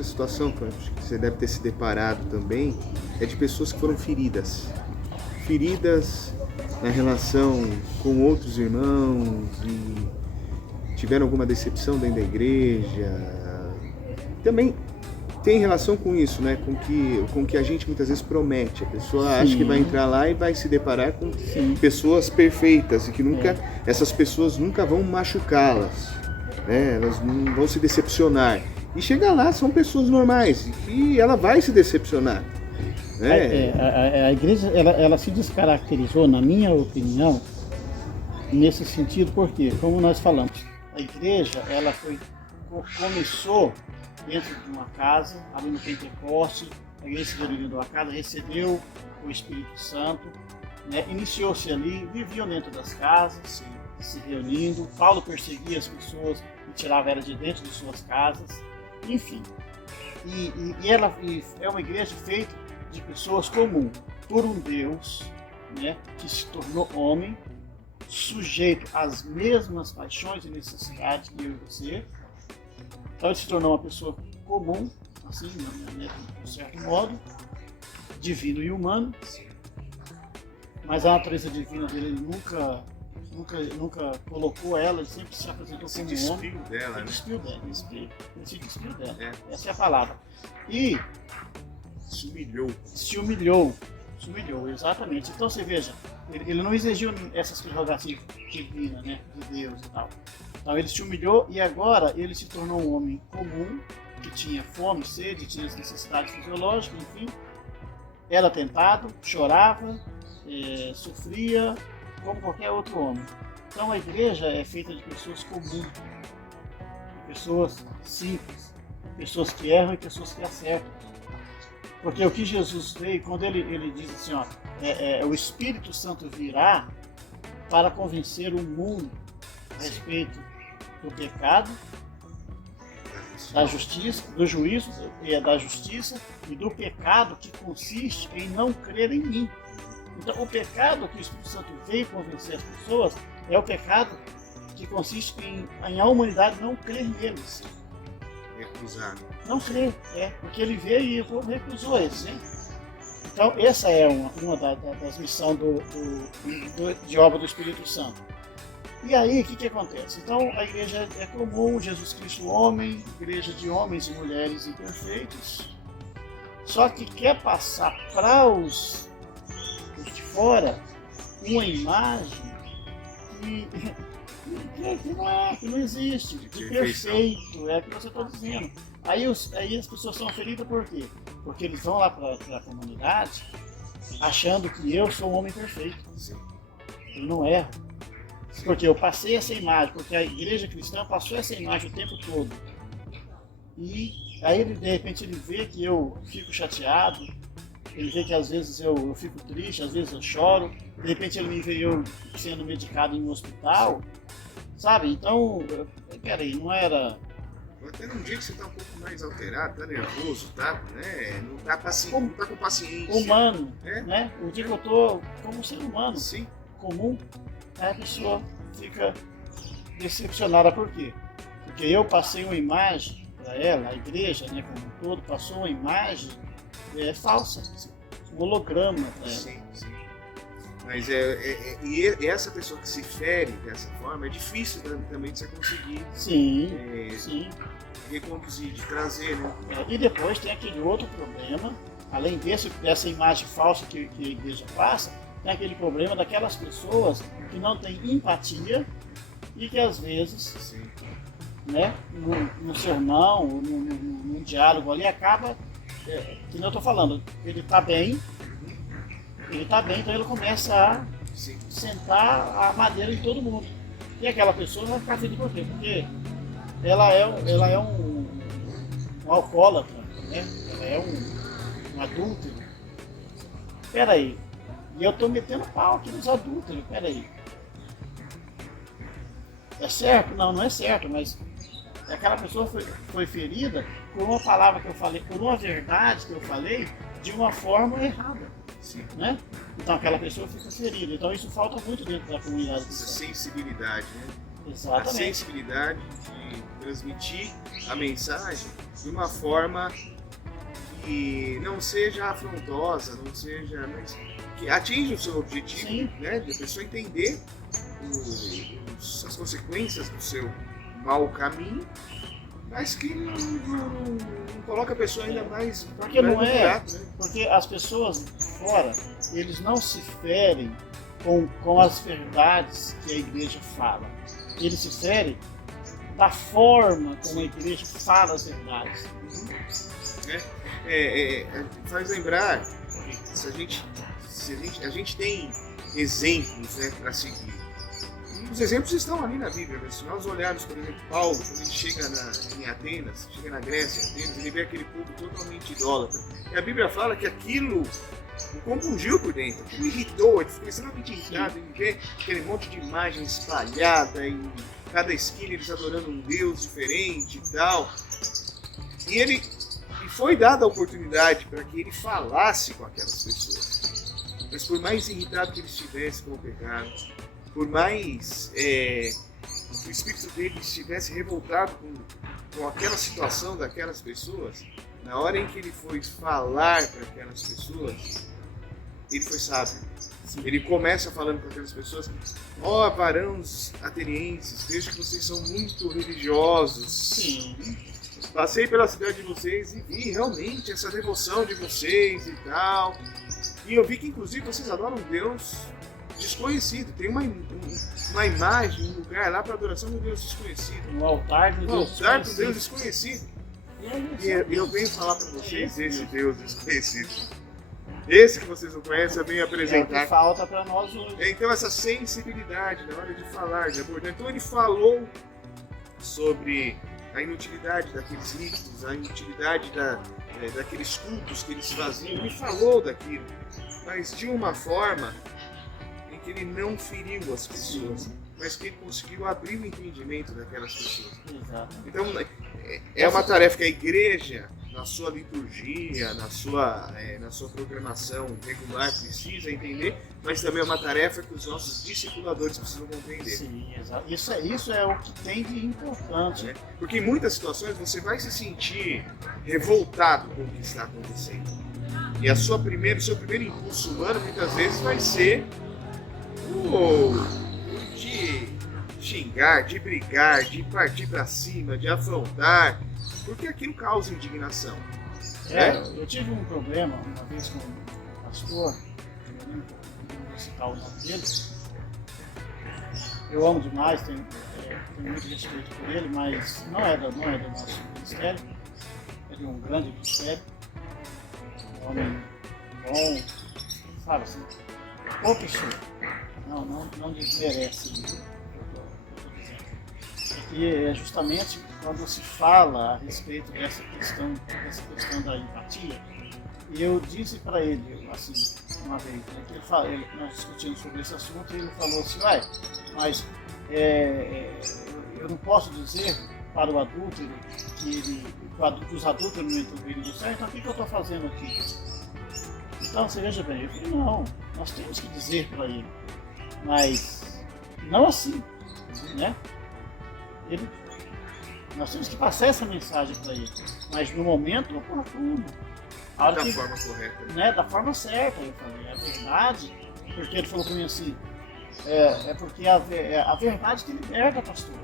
outra situação que você deve ter se deparado também é de pessoas que foram feridas. Feridas na relação com outros irmãos e tiveram alguma decepção dentro da igreja. Também tem relação com isso, né? Com que a gente muitas vezes promete. A pessoa acha que vai entrar lá e vai se deparar com pessoas perfeitas e que essas pessoas nunca vão machucá-las, né? Elas não vão se decepcionar. E chegar lá são pessoas normais e ela vai se decepcionar. Né? A igreja ela se descaracterizou, na minha opinião, nesse sentido, porque, como nós falamos, a igreja ela começou dentro de uma casa, ali no Pentecoste, a igreja se reuniu dentro de uma casa, recebeu o Espírito Santo, né? Iniciou-se ali, viviam dentro das casas, se reunindo. Paulo perseguia as pessoas e tirava elas de dentro de suas casas, enfim. E ela é uma igreja feita de pessoas comuns, por um Deus, né, que se tornou homem, sujeito às mesmas paixões e necessidades que eu e você. Então ele se tornou uma pessoa comum, assim, né, de um certo modo, divino e humano, mas a natureza divina dele ele nunca colocou ela, ele sempre se apresentou como um homem. Dela, Ele se despiu dela. Essa é a palavra. E se humilhou, exatamente. Então você veja, ele não exigiu essas prerrogativas divinas, né, de Deus e tal. Então ele se humilhou e agora ele se tornou um homem comum, que tinha fome, sede, tinha as necessidades fisiológicas, enfim. Era tentado, chorava, sofria, como qualquer outro homem. Então a igreja é feita de pessoas comuns, de pessoas simples, pessoas que erram e pessoas que acertam. Porque o que Jesus veio, quando ele diz assim, ó, o Espírito Santo virá para convencer o mundo a respeito do pecado, da justiça, do juízo da justiça e do pecado que consiste em não crer em mim. Então, o pecado que o Espírito Santo veio convencer as pessoas é o pecado que consiste em a humanidade não crer neles. Recusar. Não crer, porque ele veio e o povo recusou eles, né? Então, essa é uma das missões de obra do Espírito Santo. E aí, o que acontece? Então, a igreja é comum, Jesus Cristo homem, igreja de homens e mulheres imperfeitos, só que quer passar para os de fora uma imagem que não existe, de perfeito, é o que você está dizendo. Aí as pessoas são feridas por quê? Porque eles vão lá para a comunidade achando que eu sou um homem perfeito. Sim. Eu não erro. Porque eu passei essa imagem, porque a igreja cristã passou essa imagem o tempo todo. E aí, de repente, ele vê que eu fico chateado, ele vê que às vezes eu fico triste, às vezes eu choro, de repente ele me vê eu sendo medicado em um hospital, sabe? Então, peraí, não era... Até num dia que você tá um pouco mais alterado, tá nervoso, tá? Né? Não tá com paciência. Humano, né? O dia que eu tô como ser humano, sim, comum, aí a pessoa fica decepcionada. Por quê? Porque eu passei uma imagem para ela, a igreja, né, como um todo, passou uma imagem falsa, um holograma para ela. Sim, sim. Mas e essa pessoa que se fere dessa forma, é difícil também de você conseguir Sim. reconduzir, de trazer, né? E depois tem aquele outro problema, além dessa imagem falsa que a igreja passa, tem aquele problema daquelas pessoas que não têm empatia e que às vezes, né, no sermão, num diálogo ali, acaba, que não eu estou falando, ele está bem, então ele começa a sentar a madeira em todo mundo. E aquela pessoa vai ficar feliz por quê? Porque ela é um alcoólatra, né? Ela é um adúltero. Peraí, e eu estou metendo pau aqui nos adúlteros, peraí. É certo? Não, não é certo, mas aquela pessoa foi ferida por uma palavra que eu falei, por uma verdade que eu falei, de uma forma errada. Sim. Né? Então aquela pessoa fica ferida. Então isso falta muito dentro da comunidade. Essa sensibilidade, né? A Exatamente. sensibilidade de transmitir a mensagem de uma forma que não seja afrontosa, não seja, mas que atinja o seu objetivo, Sim. né? De a pessoa entender as consequências do seu mau caminho, mas que não coloca a pessoa ainda mais Porque não no é, buraco, né? porque as pessoas de fora, eles não se ferem com as verdades que a igreja fala. Eles se ferem da forma como a igreja fala as verdades. Faz lembrar, a gente tem exemplos, né, para seguir. Os exemplos estão ali na Bíblia, mas se nós olharmos, por exemplo, Paulo, quando ele chega em Atenas, chega na Grécia, Atenas, ele vê aquele povo totalmente idólatra. E a Bíblia fala que aquilo o compungiu por dentro, aquilo irritou, ele ficou extremamente irritado em ver aquele monte de imagem espalhada, em cada esquina eles adorando um Deus diferente e tal. E foi dada a oportunidade para que ele falasse com aquelas pessoas. Mas por mais irritado que ele estivesse com o pecado, por mais que o espírito dele estivesse revoltado com aquela situação daquelas pessoas, na hora em que ele foi falar para aquelas pessoas, ele foi sábio. Sim. Ele começa falando com aquelas pessoas: ó, varãos atenienses, vejo que vocês são muito religiosos. Sim. Passei pela cidade de vocês e vi realmente essa devoção de vocês e tal. E eu vi que inclusive vocês adoram um Deus desconhecido. Tem uma imagem, um lugar lá para adoração de um Deus desconhecido. Um altar de Um Deus altar de um Deus desconhecido. E eu venho falar para vocês desse Deus desconhecido. Esse que vocês não conhecem, eu venho É o apresentar. que falta para nós hoje. Então essa sensibilidade na hora de falar, de abordar. Então ele falou sobre a inutilidade daqueles ritos, a inutilidade daqueles cultos que eles faziam. Ele falou daquilo, mas de uma forma em que ele não feriu as pessoas, mas que ele conseguiu abrir o entendimento daquelas pessoas. Exato. Então é uma tarefa que a igreja, na sua liturgia, na sua programação regular, precisa entender, mas também é uma tarefa que os nossos discipuladores precisam compreender. Sim, exato. Isso é o que tem de importante. Né? Porque em muitas situações você vai se sentir revoltado com o que está acontecendo. E o seu primeiro impulso humano muitas vezes vai ser o de xingar, de brigar, de partir para cima, de afrontar, porque aquilo causa indignação. Eu tive um problema uma vez com um pastor, eu não vou citar o nome dele. Eu amo demais, tenho muito respeito por ele, mas não é do nosso ministério, é de um grande ministério, um homem bom, sabe assim, boa pessoa, não desmerece o que eu estou dizendo. E é justamente quando se fala a respeito dessa questão da empatia, eu disse para ele, assim, uma vez, né, nós discutimos sobre esse assunto, e ele falou assim: mas eu não posso dizer para o adúltero que os adúlteros não entram no reino do céu, então o que eu estou fazendo aqui? Então, você veja bem, eu falei: não, nós temos que dizer para ele, mas não assim, né? Nós temos que passar essa mensagem para ele, mas no momento oportuno. Da forma correta. Né, da forma certa, eu falei, é verdade, porque ele falou para mim assim, porque a verdade que liberta, pastor.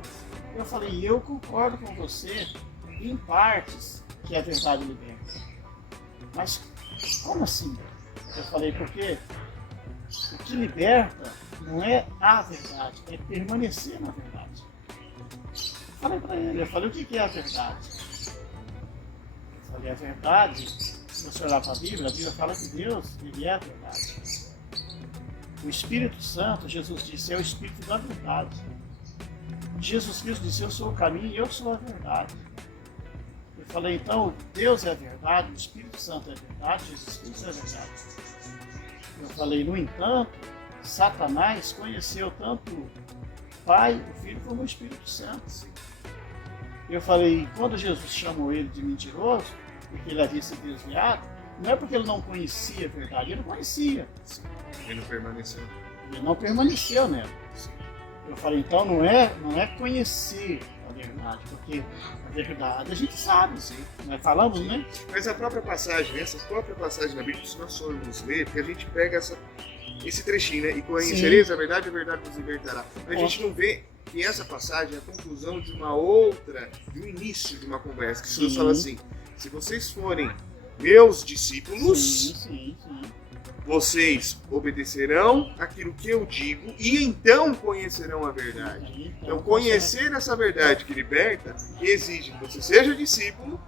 Eu falei: eu concordo com você em partes que a verdade liberta. Mas como assim? Eu falei: porque o que liberta não é a verdade, é permanecer na verdade. Falei para ele, eu falei: o que é a verdade? Eu falei: a verdade, se você olhar para a Bíblia fala que Deus, Ele é a verdade. O Espírito Santo, Jesus disse, é o Espírito da verdade. Jesus Cristo disse: eu sou o caminho e eu sou a verdade. Eu falei: então, Deus é a verdade, o Espírito Santo é a verdade, Jesus Cristo é a verdade. Eu falei: no entanto, Satanás conheceu tanto o Pai, o Filho, como o Espírito Santo. Eu falei: quando Jesus chamou ele de mentiroso, porque ele havia se desviado, não é porque ele não conhecia a verdade, ele conhecia. Ele não permaneceu. Ele não permaneceu nela. Eu falei, então não é conhecer a verdade, porque a verdade a gente sabe, Sim. nós falamos, né? Mas a própria passagem, essa própria passagem na Bíblia, se nós formos ler, porque a gente pega esse trechinho, né? E conhecereis a verdade vos libertará. A gente não vê que essa passagem é a conclusão de de um início de uma conversa. Que Jesus fala assim, se vocês forem meus discípulos, Sim. vocês obedecerão aquilo que eu digo e então conhecerão a verdade. Então conhecer essa verdade que liberta exige que você seja discípulo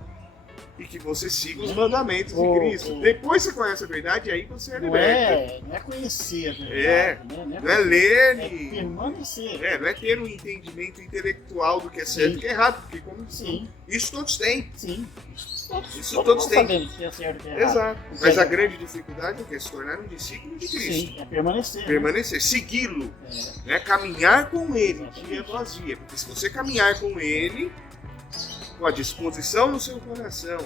e que você siga os mandamentos de Cristo. Depois você conhece a verdade e aí você é liberto. Não é conhecer a verdade, né? Não é ler é permanecer. não é ter um entendimento intelectual do que é certo e que é errado, porque isso todos têm. Sim. Isso todos têm. Sabemos que é certo e errado. Exato. Mas a grande dificuldade é se tornar um discípulo de Cristo. Sim, é permanecer. Permanecer, segui-lo, né? Caminhar com ele dia após dia. Porque se você caminhar com ele, com a disposição no seu coração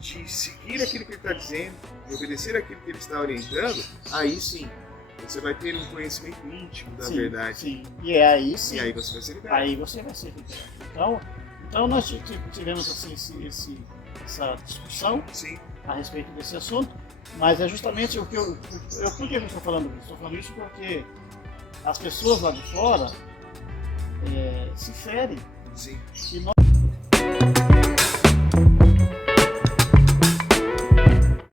de seguir aquilo que ele está dizendo, de obedecer aquilo que ele está orientando, aí sim, você vai ter um conhecimento íntimo da verdade. Sim. E aí sim. E aí você vai ser liberto. Aí você vai ser liberto. Então nós tivemos assim, essa discussão a respeito desse assunto, mas é justamente o que por que eu estou falando isso? Estou falando isso porque as pessoas lá de fora se ferem. Sim. E nós